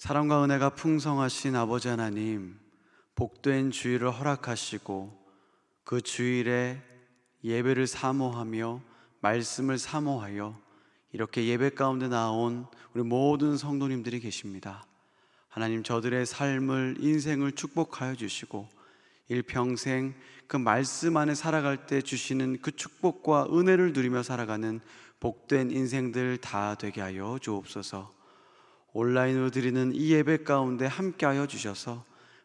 사랑과 은혜가 풍성하신 아버지 하나님, 복된 주일을 허락하시고 그 주일에 예배를 사모하며 말씀을 사모하여 이렇게 예배 가운데 나온 우리 모든 성도님들이 계십니다. 하나님, 저들의 삶을, 인생을 축복하여 주시고 일평생 그 말씀 안에 살아갈 때 주시는 그 축복과 은혜를 누리며 살아가는 복된 인생들 다 되게 하여 주옵소서. 온라인으로 드리는 이 예배 가운데 함께하여 주셔서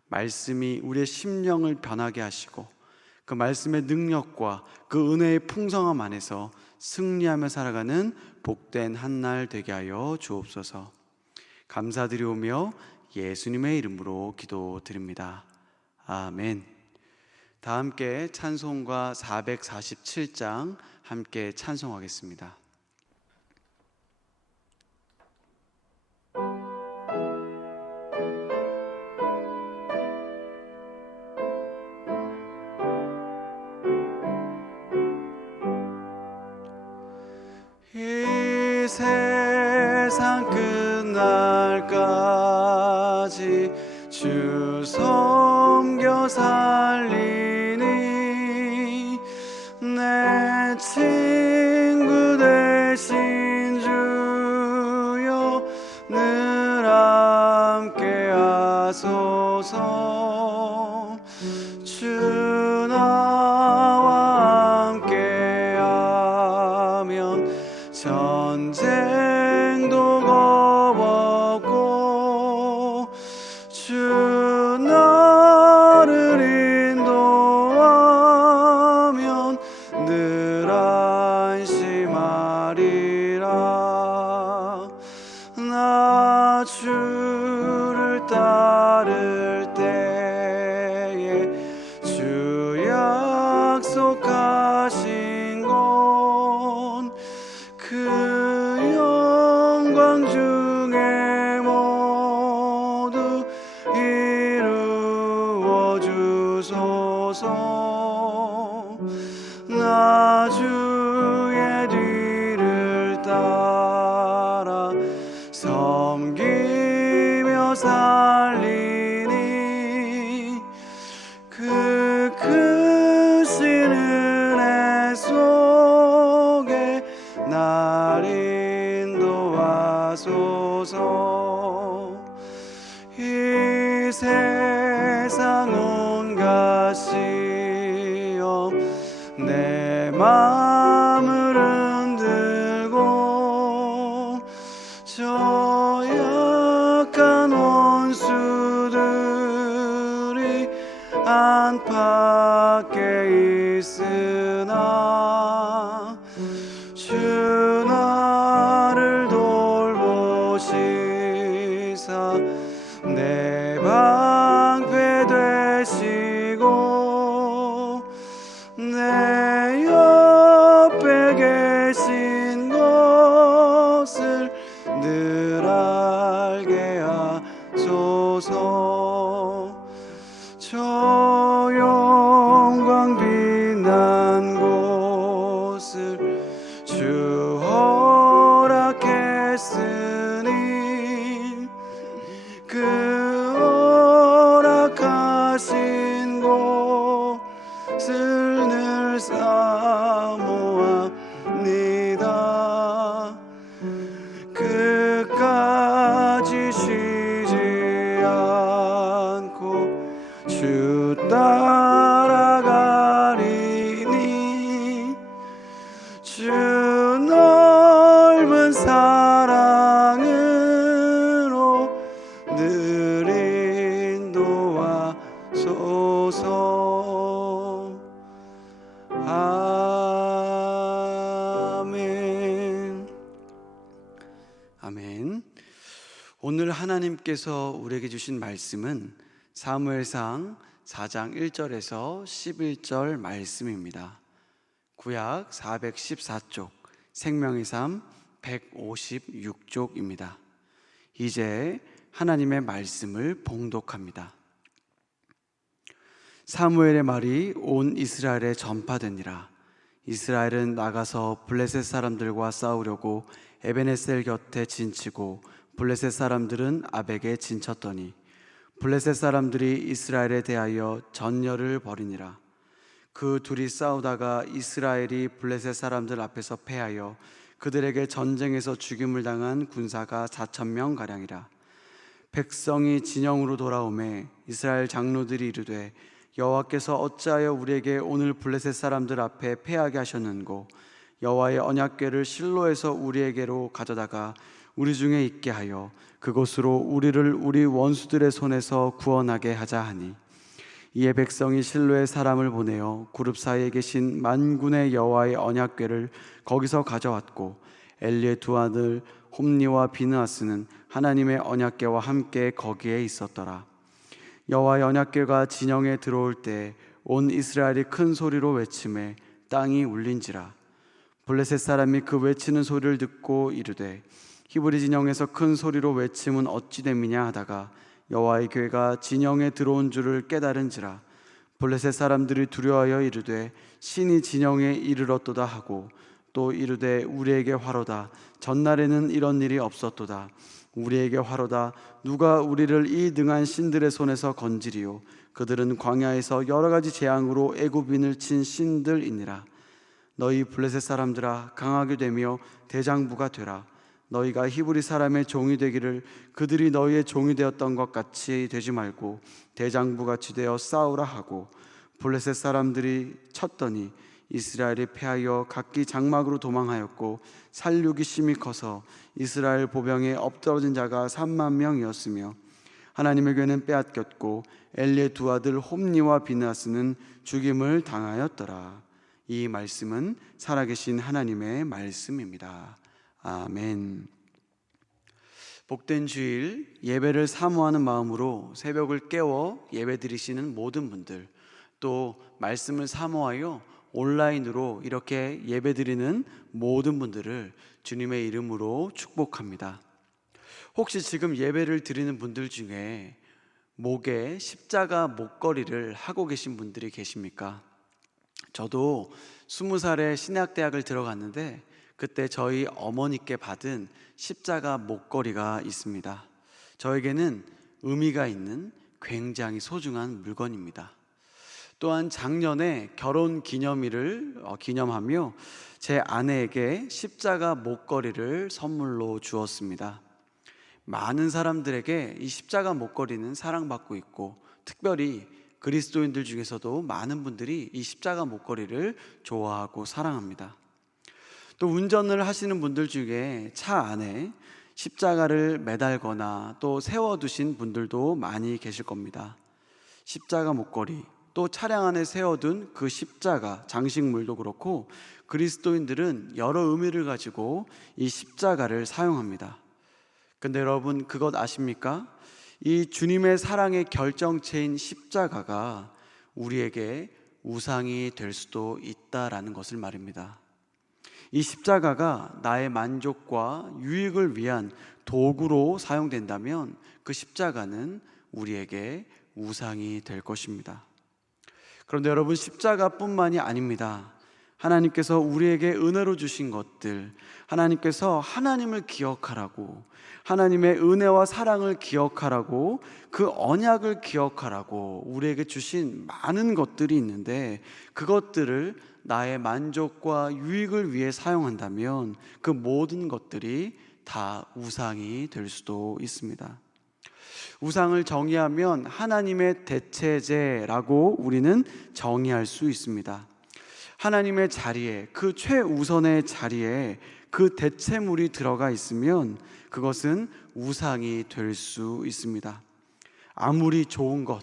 말씀이 우리의 심령을 변하게 하시고 그 말씀의 능력과 그 은혜의 풍성함 안에서 승리하며 살아가는 복된 한날 되게 하여 주옵소서. 감사드리오며 예수님의 이름으로 기도드립니다. 아멘. 다 함께 찬송가 447장 함께 찬송하겠습니다. 이 세상 끝날까지 주 섬겨 살리니 내 친구 되신 주여 늘 함께 하소서. 주 나와 함께 하면 전쟁도 겁없고 주 나를 인도하면 늘 안심하리라. 나 주를 따를 때에 주 약속하신 건 그 영광 중에 모두 이루어 주소서. 나 주의 뒤를 따라 섬기며 살리니 그 크신 은혜 속에 날 인도하소서. 이 세상 온갖 시험 내 마음을 흔들고 저 약한 원수들이 안팎에 있으나 주 나를 돌보시사 내 방패 되시고 내 옆에 계신 것을 늘 알게 하소서. 저 영광 빛난 곳을 주 허락했으니 그 허락하신 곳을 늘 사모합니다. 끝까지 쉬지 않고 주 따라가리니 주 넓은 사랑으로 늘 인도하소서. 아멘. 아멘. 오늘 하나님께서 우리에게 주신 말씀은 사무엘상 4장 1절에서 11절 말씀입니다. 구약 414쪽, 생명의 삶 156쪽입니다. 이제 하나님의 말씀을 봉독합니다. 사무엘의 말이 온 이스라엘에 전파되니라. 이스라엘은 나가서 블레셋 사람들과 싸우려고 에베네셀 곁에 진치고 블레셋 사람들은 압에게 진쳤더니 블레셋 사람들이 이스라엘에 대하여 전열을 벌이니라. 그 둘이 싸우다가 이스라엘이 블레셋 사람들 앞에서 패하여 그들에게 전쟁에서 죽임을 당한 군사가 4,000명 가량이라. 백성이 진영으로 돌아오매 이스라엘 장로들이 이르되 여호와께서 어찌하여 우리에게 오늘 블레셋 사람들 앞에 패하게 하셨는고 여호와의 언약궤를 실로에서 우리에게로 가져다가 우리 중에 있게 하여 그곳으로 우리를 우리 원수들의 손에서 구원하게 하자 하니, 이에 백성이 실로에 사람을 보내어 그룹 사이에 계신 만군의 여호와의 언약궤를 거기서 가져왔고 엘리의 두 아들 홈니와 비느하스는 하나님의 언약궤와 함께 거기에 있었더라. 여호와의 언약궤가 진영에 들어올 때 온 이스라엘이 큰 소리로 외치매 땅이 울린지라. 블레셋 사람이 그 외치는 소리를 듣고 이르되 히브리 진영에서 큰 소리로 외침은 어찌 됨이냐 하다가 여호와의 궤가 진영에 들어온 줄을 깨달은지라. 블레셋 사람들이 두려워하여 이르되 신이 진영에 이르렀도다 하고 또 이르되 우리에게 화로다. 전날에는 이런 일이 없었도다. 우리에게 화로다. 누가 우리를 이 등한 신들의 손에서 건지리요. 그들은 광야에서 여러 가지 재앙으로 애굽인을 친 신들이니라. 너희 블레셋 사람들아 강하게 되며 대장부가 되라. 너희가 히브리 사람의 종이 되기를 그들이 너희의 종이 되었던 것 같이 되지 말고 대장부같이 되어 싸우라 하고, 블레셋 사람들이 쳤더니 이스라엘이 패하여 각기 장막으로 도망하였고 살육이 심히 커서 이스라엘 보병에 엎드러진 자가 3만 명이었으며 하나님의 궤는 빼앗겼고 엘리의 두 아들 홈니와 비느하스는 죽임을 당하였더라. 이 말씀은 살아계신 하나님의 말씀입니다. 아멘. 복된 주일, 예배를 사모하는 마음으로 새벽을 깨워 예배 드리시는 모든 분들, 또 말씀을 사모하여 온라인으로 이렇게 예배 드리는 모든 분들을 주님의 이름으로 축복합니다. 혹시 지금 예배를 드리는 분들 중에 목에 십자가 목걸이를 하고 계신 분들이 계십니까? 저도 20살에 신학대학을 들어갔는데 그때 저희 어머니께 받은 십자가 목걸이가 있습니다. 저에게는 의미가 있는 굉장히 소중한 물건입니다. 또한 작년에 결혼 기념일을 기념하며 제 아내에게 십자가 목걸이를 선물로 주었습니다. 많은 사람들에게 이 십자가 목걸이는 사랑받고 있고, 특별히 그리스도인들 중에서도 많은 분들이 이 십자가 목걸이를 좋아하고 사랑합니다. 또 운전을 하시는 분들 중에 차 안에 십자가를 매달거나 또 세워두신 분들도 많이 계실 겁니다. 십자가 목걸이, 또 차량 안에 세워둔 그 십자가 장식물도 그렇고, 그리스도인들은 여러 의미를 가지고 이 십자가를 사용합니다. 근데 여러분, 그것 아십니까? 이 주님의 사랑의 결정체인 십자가가 우리에게 우상이 될 수도 있다라는 것을 말입니다. 이 십자가가 나의 만족과 유익을 위한 도구로 사용된다면 그 십자가는 우리에게 우상이 될 것입니다. 그런데 여러분, 십자가뿐만이 아닙니다. 하나님께서 우리에게 은혜로 주신 것들, 하나님께서 하나님을 기억하라고, 하나님의 은혜와 사랑을 기억하라고, 그 언약을 기억하라고 우리에게 주신 많은 것들이 있는데, 그것들을 나의 만족과 유익을 위해 사용한다면 그 모든 것들이 다 우상이 될 수도 있습니다. 우상을 정의하면 하나님의 대체제라고 우리는 정의할 수 있습니다. 하나님의 자리에, 그 최우선의 자리에 그 대체물이 들어가 있으면 그것은 우상이 될 수 있습니다. 아무리 좋은 것,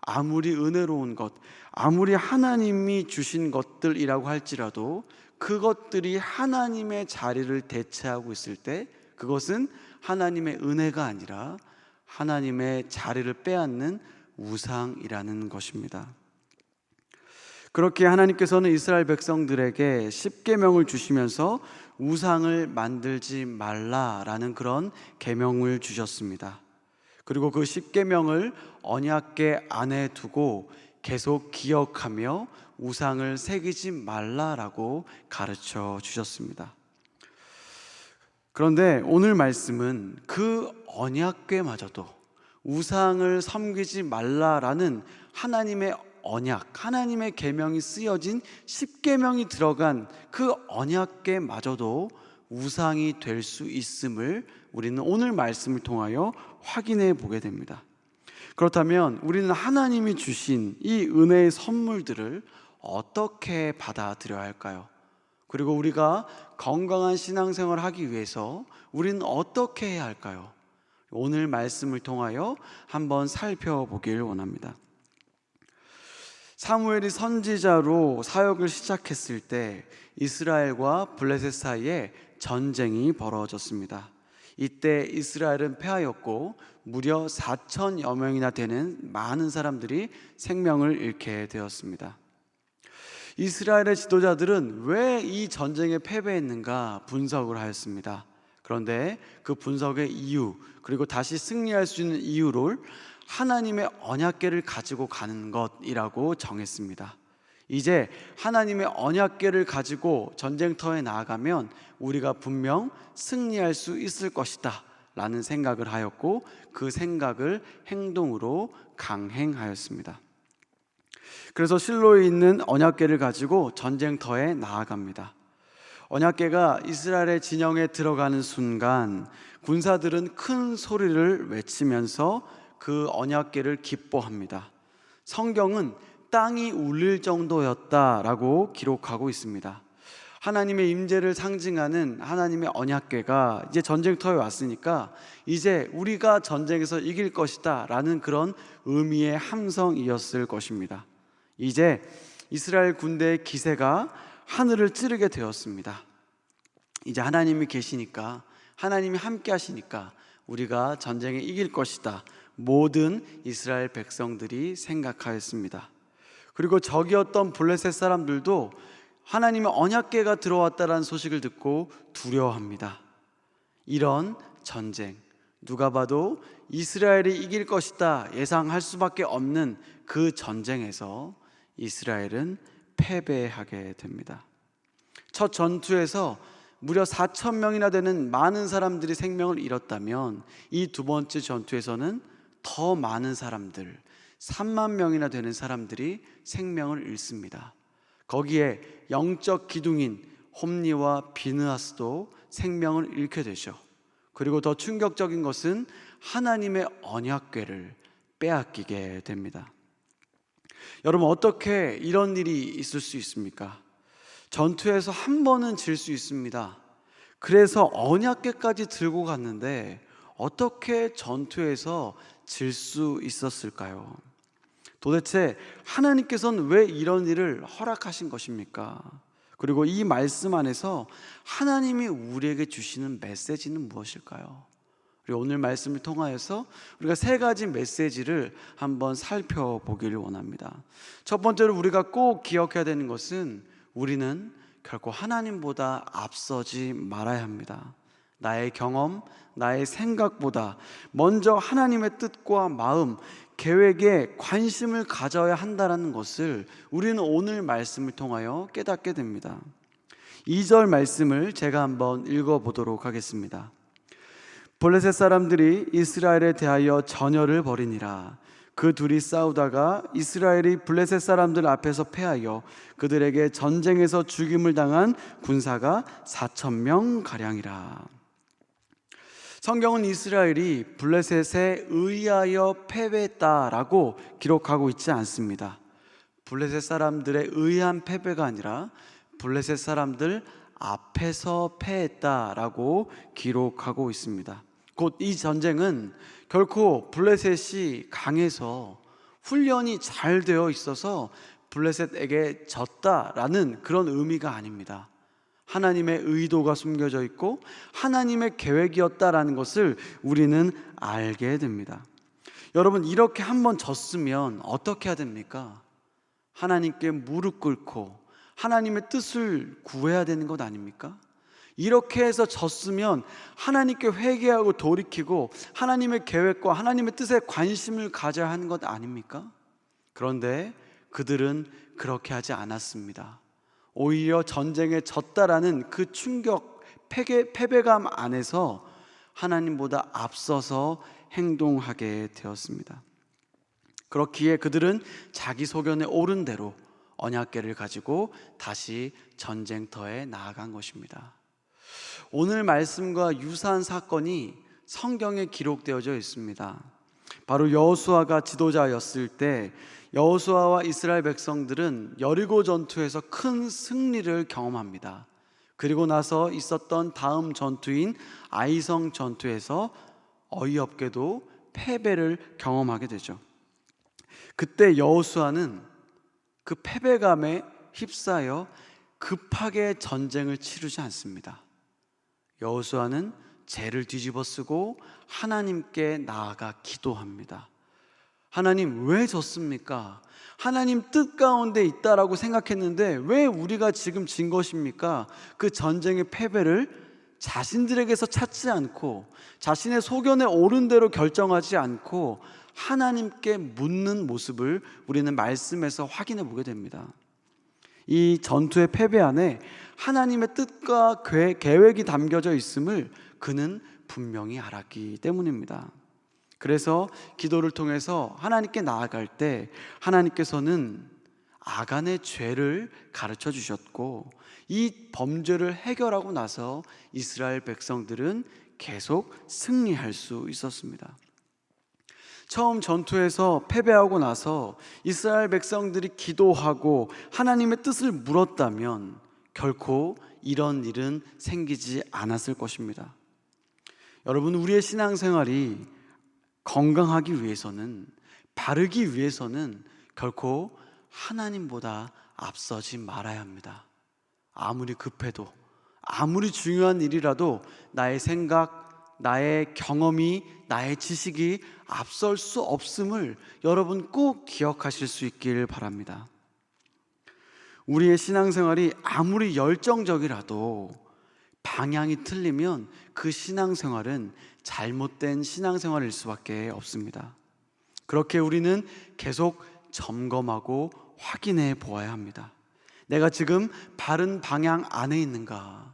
아무리 은혜로운 것, 아무리 하나님이 주신 것들이라고 할지라도 그것들이 하나님의 자리를 대체하고 있을 때 그것은 하나님의 은혜가 아니라 하나님의 자리를 빼앗는 우상이라는 것입니다. 그렇게 하나님께서는 이스라엘 백성들에게 십계명을 주시면서 우상을 만들지 말라라는 그런 계명을 주셨습니다. 그리고 그 십계명을 언약궤 안에 두고 계속 기억하며 우상을 새기지 말라라고 가르쳐 주셨습니다. 그런데 오늘 말씀은 그 언약궤마저도 우상을 섬기지 말라라는 하나님의 언약, 하나님의 계명이 쓰여진 십계명이 들어간 그 언약궤마저도 우상이 될 수 있음을 우리는 오늘 말씀을 통하여 확인해 보게 됩니다. 그렇다면 우리는 하나님이 주신 이 은혜의 선물들을 어떻게 받아들여야 할까요? 그리고 우리가 건강한 신앙생활을 하기 위해서 우리는 어떻게 해야 할까요? 오늘 말씀을 통하여 한번 살펴보길 원합니다. 사무엘이 선지자로 사역을 시작했을 때 이스라엘과 블레셋 사이에 전쟁이 벌어졌습니다. 이때 이스라엘은 패하였고 무려 4천여 명이나 되는 많은 사람들이 생명을 잃게 되었습니다. 이스라엘의 지도자들은 왜 이 전쟁에 패배했는가 분석을 하였습니다. 그런데 그 분석의 이유, 그리고 다시 승리할 수 있는 이유를 하나님의 언약궤를 가지고 가는 것이라고 정했습니다. 이제 하나님의 언약궤를 가지고 전쟁터에 나아가면 우리가 분명 승리할 수 있을 것이다 라는 생각을 하였고, 그 생각을 행동으로 강행하였습니다. 그래서 실로에 있는 언약궤를 가지고 전쟁터에 나아갑니다. 언약궤가 이스라엘의 진영에 들어가는 순간 군사들은 큰 소리를 외치면서 그 언약궤를 기뻐합니다. 성경은 땅이 울릴 정도였다라고 기록하고 있습니다. 하나님의 임재를 상징하는 하나님의 언약궤가 이제 전쟁터에 왔으니까 이제 우리가 전쟁에서 이길 것이다 라는 그런 의미의 함성이었을 것입니다. 이제 이스라엘 군대의 기세가 하늘을 찌르게 되었습니다. 이제 하나님이 계시니까, 하나님이 함께 하시니까 우리가 전쟁에 이길 것이다, 모든 이스라엘 백성들이 생각하였습니다. 그리고 적이었던 블레셋 사람들도 하나님의 언약궤가 들어왔다는 소식을 듣고 두려워합니다. 이런 전쟁, 누가 봐도 이스라엘이 이길 것이다 예상할 수밖에 없는 그 전쟁에서 이스라엘은 패배하게 됩니다. 첫 전투에서 무려 4천 명이나 되는 많은 사람들이 생명을 잃었다면 이 두 번째 전투에서는 더 많은 사람들, 3만 명이나 되는 사람들이 생명을 잃습니다. 거기에 영적 기둥인 홈리와 비느하스도 생명을 잃게 되죠. 그리고 더 충격적인 것은 하나님의 언약궤를 빼앗기게 됩니다. 여러분, 어떻게 이런 일이 있을 수 있습니까? 전투에서 한 번은 질 수 있습니다. 그래서 언약궤까지 들고 갔는데 어떻게 전투에서 질 수 있었을까요? 도대체 하나님께서는 왜 이런 일을 허락하신 것입니까? 그리고 이 말씀 안에서 하나님이 우리에게 주시는 메시지는 무엇일까요? 우리 오늘 말씀을 통하여서 우리가 세 가지 메시지를 한번 살펴보기를 원합니다. 첫 번째로 우리가 꼭 기억해야 되는 것은 우리는 결코 하나님보다 앞서지 말아야 합니다. 나의 경험, 나의 생각보다 먼저 하나님의 뜻과 마음, 계획에 관심을 가져야 한다는 것을 우리는 오늘 말씀을 통하여 깨닫게 됩니다. 2절 말씀을 제가 한번 읽어보도록 하겠습니다. 블레셋 사람들이 이스라엘에 대하여 전열을 벌이니라. 그 둘이 싸우다가 이스라엘이 블레셋 사람들 앞에서 패하여 그들에게 전쟁에서 죽임을 당한 군사가 4천 명 가량이라. 성경은 이스라엘이 블레셋에 의하여 패배했다라고 기록하고 있지 않습니다. 블레셋 사람들의 의한 패배가 아니라 블레셋 사람들 앞에서 패했다라고 기록하고 있습니다. 곧 이 전쟁은 결코 블레셋이 강해서 훈련이 잘 되어 있어서 블레셋에게 졌다라는 그런 의미가 아닙니다. 하나님의 의도가 숨겨져 있고 하나님의 계획이었다라는 것을 우리는 알게 됩니다. 여러분, 이렇게 한번 졌으면 어떻게 해야 됩니까? 하나님께 무릎 꿇고 하나님의 뜻을 구해야 되는 것 아닙니까? 이렇게 해서 졌으면 하나님께 회개하고 돌이키고 하나님의 계획과 하나님의 뜻에 관심을 가져야 하는 것 아닙니까? 그런데 그들은 그렇게 하지 않았습니다. 오히려 전쟁에 졌다라는 그 충격, 패배감 안에서 하나님보다 앞서서 행동하게 되었습니다. 그렇기에 그들은 자기 소견에 옳은 대로 언약궤를 가지고 다시 전쟁터에 나아간 것입니다. 오늘 말씀과 유사한 사건이 성경에 기록되어져 있습니다. 바로 여호수아가 지도자였을 때 여호수아와 이스라엘 백성들은 여리고 전투에서 큰 승리를 경험합니다. 그리고 나서 있었던 다음 전투인 아이성 전투에서 어이없게도 패배를 경험하게 되죠. 그때 여호수아는 그 패배감에 휩싸여 급하게 전쟁을 치르지 않습니다. 여호수아는 죄를 뒤집어쓰고 하나님께 나아가 기도합니다. 하나님, 왜 졌습니까? 하나님 뜻 가운데 있다라고 생각했는데 왜 우리가 지금 진 것입니까? 그 전쟁의 패배를 자신들에게서 찾지 않고 자신의 소견에 옳은 대로 결정하지 않고 하나님께 묻는 모습을 우리는 말씀에서 확인해 보게 됩니다. 이 전투의 패배 안에 하나님의 뜻과 계획이 담겨져 있음을 그는 분명히 알았기 때문입니다. 그래서 기도를 통해서 하나님께 나아갈 때 하나님께서는 아간의 죄를 가르쳐 주셨고 이 범죄를 해결하고 나서 이스라엘 백성들은 계속 승리할 수 있었습니다. 처음 전투에서 패배하고 나서 이스라엘 백성들이 기도하고 하나님의 뜻을 물었다면 결코 이런 일은 생기지 않았을 것입니다. 여러분, 우리의 신앙생활이 건강하기 위해서는, 바르기 위해서는 결코 하나님보다 앞서지 말아야 합니다. 아무리 급해도, 아무리 중요한 일이라도 나의 생각, 나의 경험이, 나의 지식이 앞설 수 없음을 여러분 꼭 기억하실 수 있길 바랍니다. 우리의 신앙생활이 아무리 열정적이라도 방향이 틀리면 그 신앙생활은 잘못된 신앙생활일 수밖에 없습니다. 그렇게 우리는 계속 점검하고 확인해 보아야 합니다. 내가 지금 바른 방향 안에 있는가?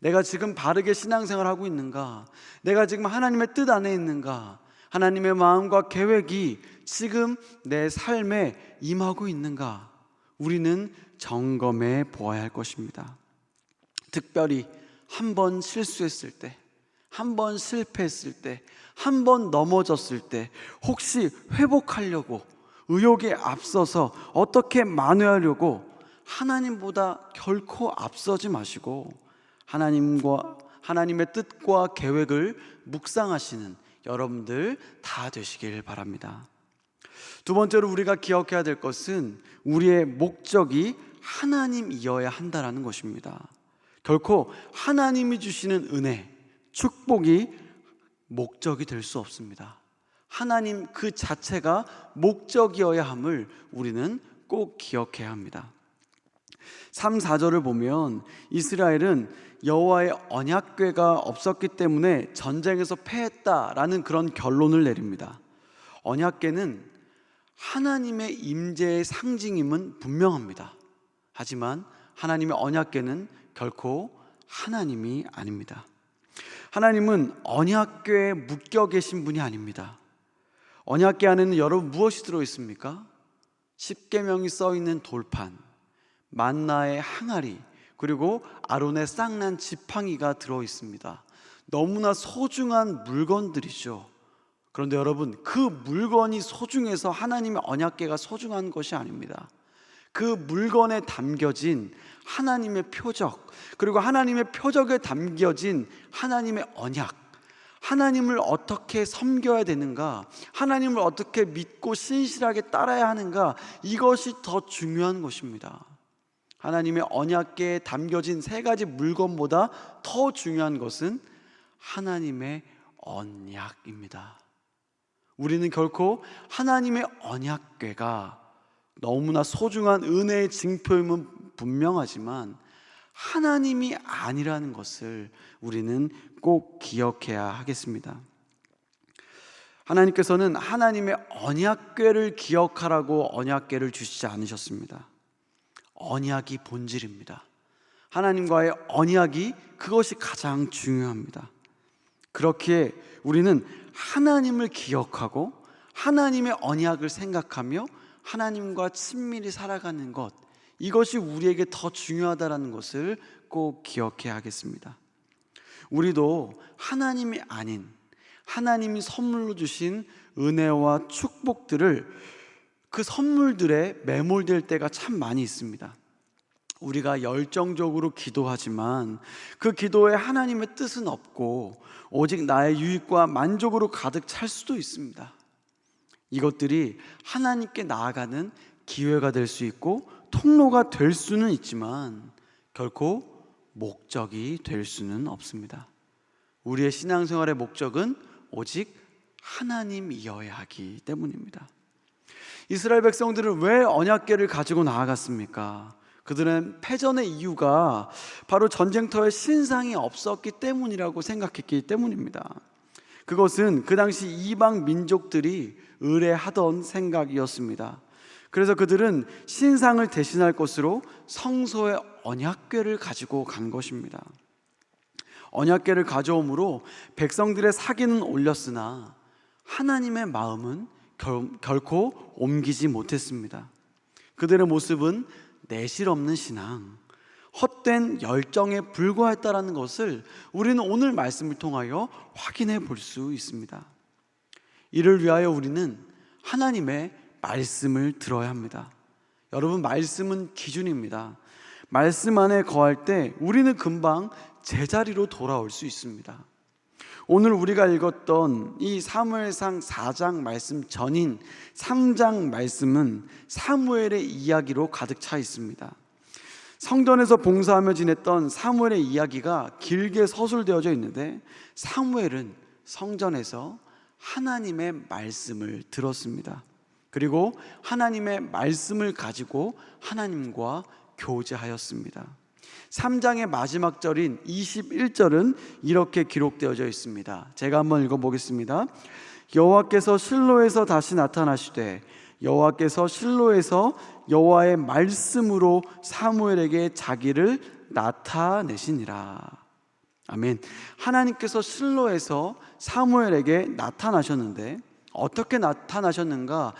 내가 지금 바르게 신앙생활하고 있는가? 내가 지금 하나님의 뜻 안에 있는가? 하나님의 마음과 계획이 지금 내 삶에 임하고 있는가? 우리는 점검해 보아야 할 것입니다. 특별히 한 번 실수했을 때, 한 번 실패했을 때, 한 번 넘어졌을 때 혹시 회복하려고 의욕에 앞서서 어떻게 만회하려고 하나님보다 결코 앞서지 마시고 하나님의 뜻과 계획을 묵상하시는 여러분들 다 되시길 바랍니다. 두 번째로 우리가 기억해야 될 것은 우리의 목적이 하나님이어야 한다는 것입니다. 결코 하나님이 주시는 은혜, 축복이 목적이 될 수 없습니다. 하나님 그 자체가 목적이어야 함을 우리는 꼭 기억해야 합니다. 3, 4절을 보면 이스라엘은 여호와의 언약궤가 없었기 때문에 전쟁에서 패했다라는 그런 결론을 내립니다. 언약궤는 하나님의 임재의 상징임은 분명합니다. 하지만 하나님의 언약궤는 결코 하나님이 아닙니다. 하나님은 언약궤에 묶여 계신 분이 아닙니다. 언약궤 안에는 여러분 무엇이 들어있습니까? 십계명이 써있는 돌판, 만나의 항아리, 그리고 아론의 쌍난 지팡이가 들어있습니다. 너무나 소중한 물건들이죠. 그런데 여러분, 그 물건이 소중해서 하나님의 언약궤가 소중한 것이 아닙니다. 그 물건에 담겨진 하나님의 표적, 그리고 하나님의 표적에 담겨진 하나님의 언약, 하나님을 어떻게 섬겨야 되는가, 하나님을 어떻게 믿고 신실하게 따라야 하는가, 이것이 더 중요한 것입니다. 하나님의 언약궤에 담겨진 세 가지 물건보다 더 중요한 것은 하나님의 언약입니다. 우리는 결코 하나님의 언약궤가 너무나 소중한 은혜의 징표임은 분명하지만 하나님이 아니라는 것을 우리는 꼭 기억해야 하겠습니다. 하나님께서는 하나님의 언약궤를 기억하라고 언약궤를 주시지 않으셨습니다. 언약이 본질입니다. 하나님과의 언약이 그것이 가장 중요합니다. 그렇기에 우리는 하나님을 기억하고 하나님의 언약을 생각하며 하나님과 친밀히 살아가는 것, 이것이 우리에게 더 중요하다는 것을 꼭 기억해야 하겠습니다. 우리도 하나님이 아닌 하나님이 선물로 주신 은혜와 축복들을, 그 선물들에 매몰될 때가 참 많이 있습니다. 우리가 열정적으로 기도하지만 그 기도에 하나님의 뜻은 없고 오직 나의 유익과 만족으로 가득 찰 수도 있습니다. 이것들이 하나님께 나아가는 기회가 될 수 있고 통로가 될 수는 있지만 결코 목적이 될 수는 없습니다. 우리의 신앙생활의 목적은 오직 하나님이어야 하기 때문입니다. 이스라엘 백성들은 왜 언약궤를 가지고 나아갔습니까? 그들은 패전의 이유가 바로 전쟁터에 신상이 없었기 때문이라고 생각했기 때문입니다. 그것은 그 당시 이방 민족들이 의뢰하던 생각이었습니다. 그래서 그들은 신상을 대신할 것으로 성소의 언약궤를 가지고 간 것입니다. 언약궤를 가져옴으로 백성들의 사기는 올렸으나 하나님의 마음은 결코 옮기지 못했습니다. 그들의 모습은 내실 없는 신앙, 헛된 열정에 불과했다는 것을 우리는 오늘 말씀을 통하여 확인해 볼 수 있습니다. 이를 위하여 우리는 하나님의 말씀을 들어야 합니다. 여러분, 말씀은 기준입니다. 말씀 안에 거할 때 우리는 금방 제자리로 돌아올 수 있습니다. 오늘 우리가 읽었던 이 사무엘상 4장 말씀 전인 3장 말씀은 사무엘의 이야기로 가득 차 있습니다. 성전에서 봉사하며 지냈던 사무엘의 이야기가 길게 서술되어져 있는데, 사무엘은 성전에서 하나님의 말씀을 들었습니다. 그리고 하나님의 말씀을 가지고 하나님과 교제하였습니다. 3장의 마지막 절인 21절은 이렇게 기록되어져 있습니다. 제가 한번 읽어보겠습니다. 여호와께서 실로에서 다시 나타나시되 여호와께서 실로에서 여호와의 말씀으로 사무엘에게 자기를 나타내시니라. 아멘. 하나님께서 실로에서 사무엘에게 나타나셨는데 어떻게 나타나셨는가?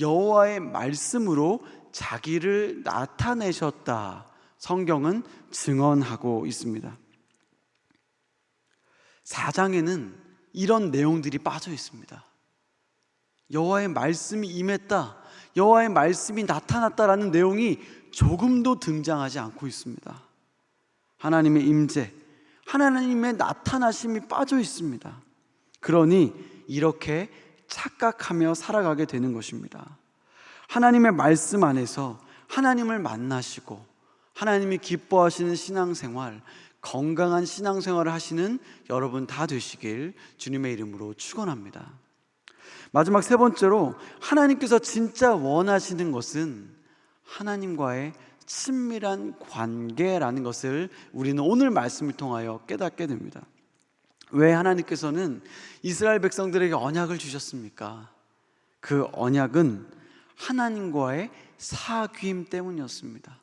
여호와의 말씀으로 자기를 나타내셨다. 성경은 증언하고 있습니다. 4장에는 이런 내용들이 빠져 있습니다. 여호와의 말씀이 임했다, 여호와의 말씀이 나타났다라는 내용이 조금도 등장하지 않고 있습니다. 하나님의 임재, 하나님의 나타나심이 빠져 있습니다. 그러니 이렇게 착각하며 살아가게 되는 것입니다. 하나님의 말씀 안에서 하나님을 만나시고 하나님이 기뻐하시는 신앙생활, 건강한 신앙생활을 하시는 여러분 다 되시길 주님의 이름으로 축원합니다. 마지막 세 번째로, 하나님께서 진짜 원하시는 것은 하나님과의 친밀한 관계라는 것을 우리는 오늘 말씀을 통하여 깨닫게 됩니다. 왜 하나님께서는 이스라엘 백성들에게 언약을 주셨습니까? 그 언약은 하나님과의 사귐 때문이었습니다.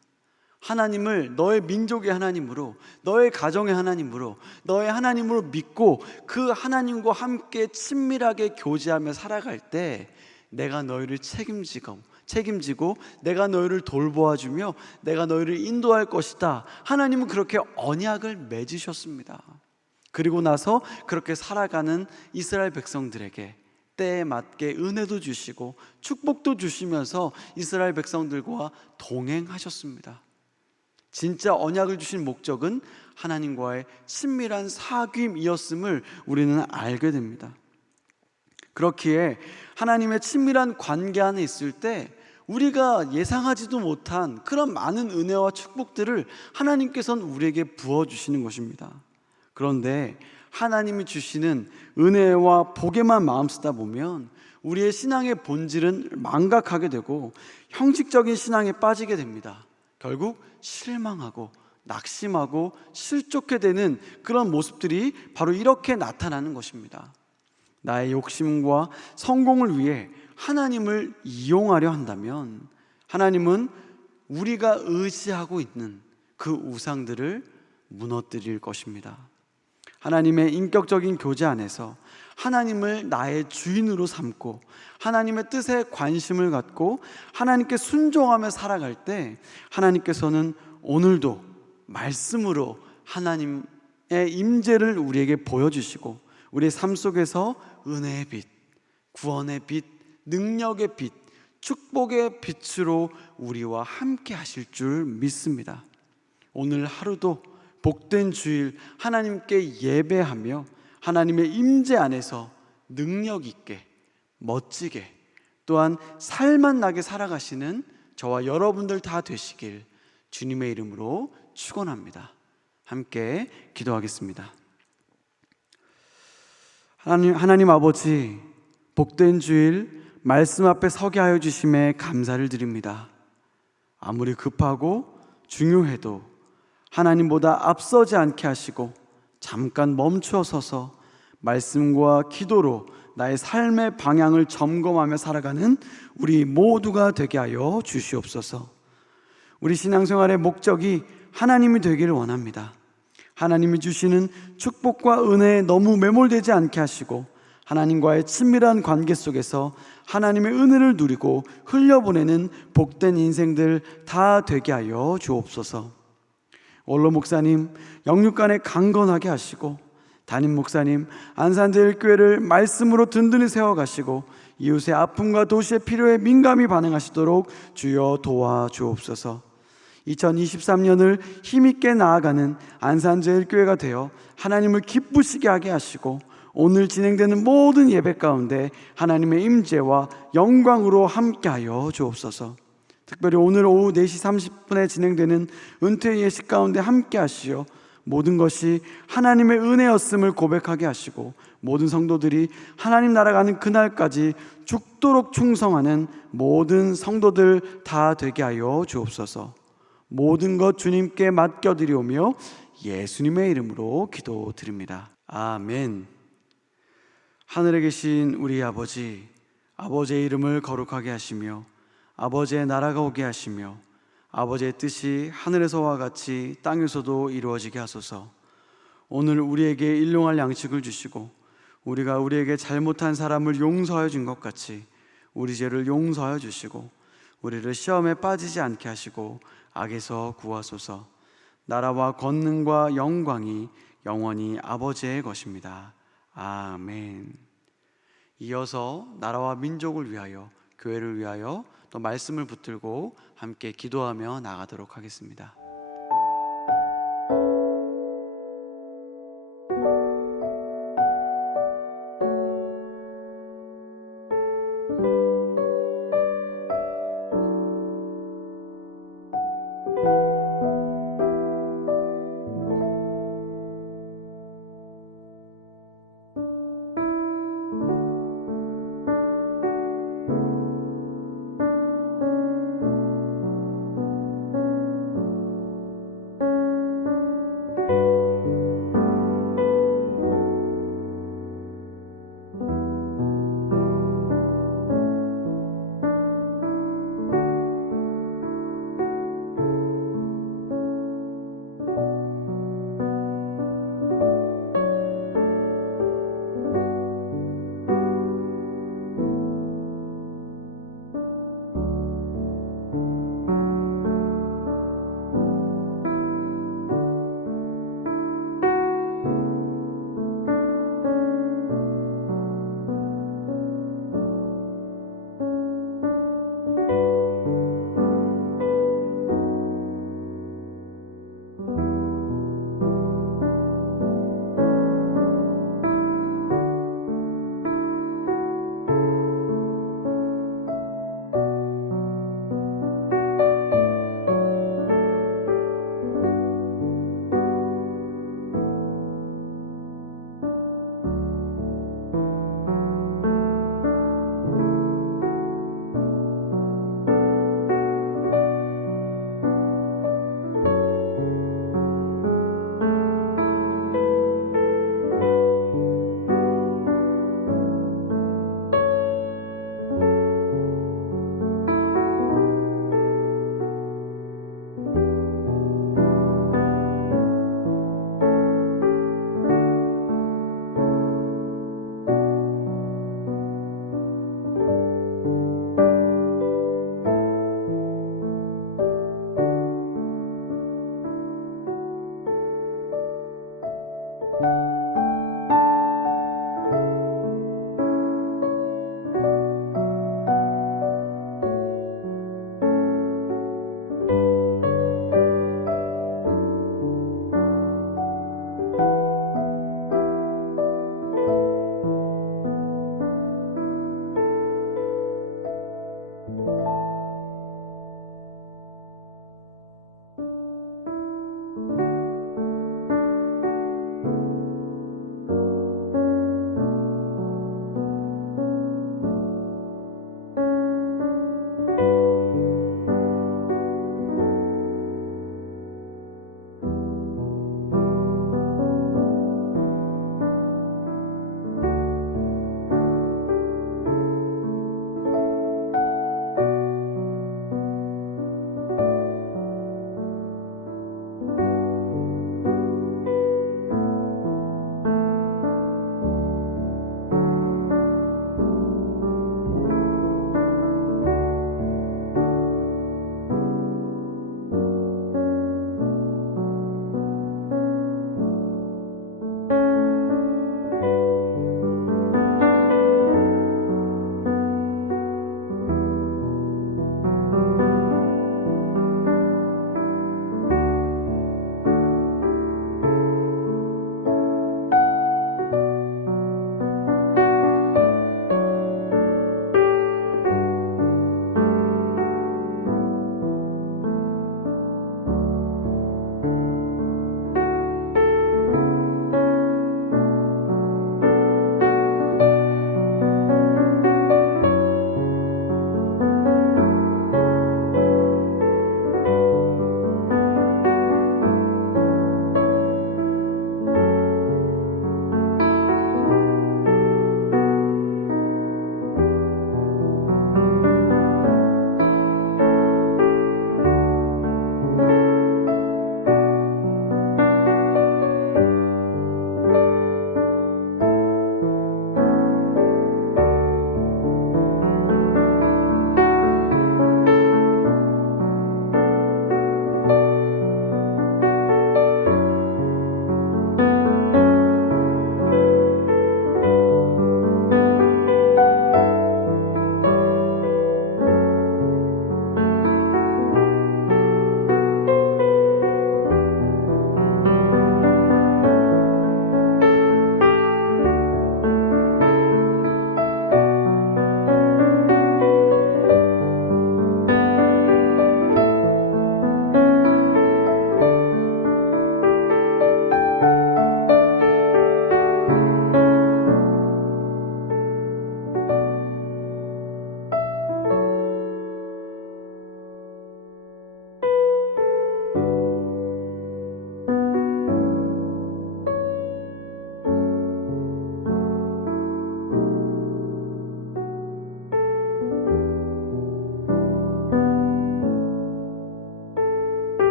하나님을 너의 민족의 하나님으로, 너의 가정의 하나님으로, 너의 하나님으로 믿고 그 하나님과 함께 친밀하게 교제하며 살아갈 때 내가 너희를 책임지고 내가 너희를 돌보아주며 내가 너희를 인도할 것이다. 하나님은 그렇게 언약을 맺으셨습니다. 그리고 나서 그렇게 살아가는 이스라엘 백성들에게 때에 맞게 은혜도 주시고 축복도 주시면서 이스라엘 백성들과 동행하셨습니다. 진짜 언약을 주신 목적은 하나님과의 친밀한 사귐이었음을 우리는 알게 됩니다. 그렇기에 하나님의 친밀한 관계 안에 있을 때 우리가 예상하지도 못한 그런 많은 은혜와 축복들을 하나님께서는 우리에게 부어주시는 것입니다. 그런데 하나님이 주시는 은혜와 복에만 마음 쓰다 보면 우리의 신앙의 본질은 망각하게 되고 형식적인 신앙에 빠지게 됩니다. 결국 실망하고 낙심하고 실족해 되는 그런 모습들이 바로 이렇게 나타나는 것입니다. 나의 욕심과 성공을 위해 하나님을 이용하려 한다면 하나님은 우리가 의지하고 있는 그 우상들을 무너뜨릴 것입니다. 하나님의 인격적인 교제 안에서 하나님을 나의 주인으로 삼고 하나님의 뜻에 관심을 갖고 하나님께 순종하며 살아갈 때 하나님께서는 오늘도 말씀으로 하나님의 임재를 우리에게 보여주시고 우리의 삶 속에서 은혜의 빛, 구원의 빛, 능력의 빛, 축복의 빛으로 우리와 함께 하실 줄 믿습니다. 오늘 하루도 복된 주일 하나님께 예배하며 하나님의 임재 안에서 능력 있게, 멋지게, 또한 살만 나게 살아가시는 저와 여러분들 다 되시길 주님의 이름으로 축원합니다. 함께 기도하겠습니다. 하나님 아버지, 복된 주일 말씀 앞에 서게 하여 주심에 감사를 드립니다. 아무리 급하고 중요해도 하나님보다 앞서지 않게 하시고 잠깐 멈추어 서서 말씀과 기도로 나의 삶의 방향을 점검하며 살아가는 우리 모두가 되게 하여 주시옵소서. 우리 신앙생활의 목적이 하나님이 되기를 원합니다. 하나님이 주시는 축복과 은혜에 너무 매몰되지 않게 하시고 하나님과의 친밀한 관계 속에서 하나님의 은혜를 누리고 흘려보내는 복된 인생들 다 되게 하여 주옵소서. 원로 목사님 영육간에 강건하게 하시고 담임 목사님 안산제일교회를 말씀으로 든든히 세워가시고 이웃의 아픔과 도시의 필요에 민감히 반응하시도록 주여 도와주옵소서. 2023년을 힘있게 나아가는 안산제일교회가 되어 하나님을 기쁘시게 하게 하시고 오늘 진행되는 모든 예배 가운데 하나님의 임재와 영광으로 함께하여 주옵소서. 특별히 오늘 오후 4시 30분에 진행되는 은퇴 예식 가운데 함께하시어 모든 것이 하나님의 은혜였음을 고백하게 하시고 모든 성도들이 하나님 나라 가는 그날까지 죽도록 충성하는 모든 성도들 다 되게 하여 주옵소서. 모든 것 주님께 맡겨드리오며 예수님의 이름으로 기도드립니다. 아멘. 하늘에 계신 우리 아버지, 아버지의 이름을 거룩하게 하시며 아버지의 나라가 오게 하시며 아버지의 뜻이 하늘에서와 같이 땅에서도 이루어지게 하소서. 오늘 우리에게 일용할 양식을 주시고 우리가 우리에게 잘못한 사람을 용서하여 준 것 같이 우리 죄를 용서하여 주시고 우리를 시험에 빠지지 않게 하시고 악에서 구하소서. 나라와 권능과 영광이 영원히 아버지의 것입니다. 아멘. 이어서 나라와 민족을 위하여, 교회를 위하여 또 말씀을 붙들고 함께 기도하며 나가도록 하겠습니다.